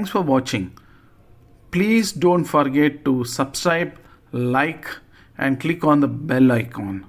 Thanks for watching. Please don't forget to subscribe, like, and click on the bell icon.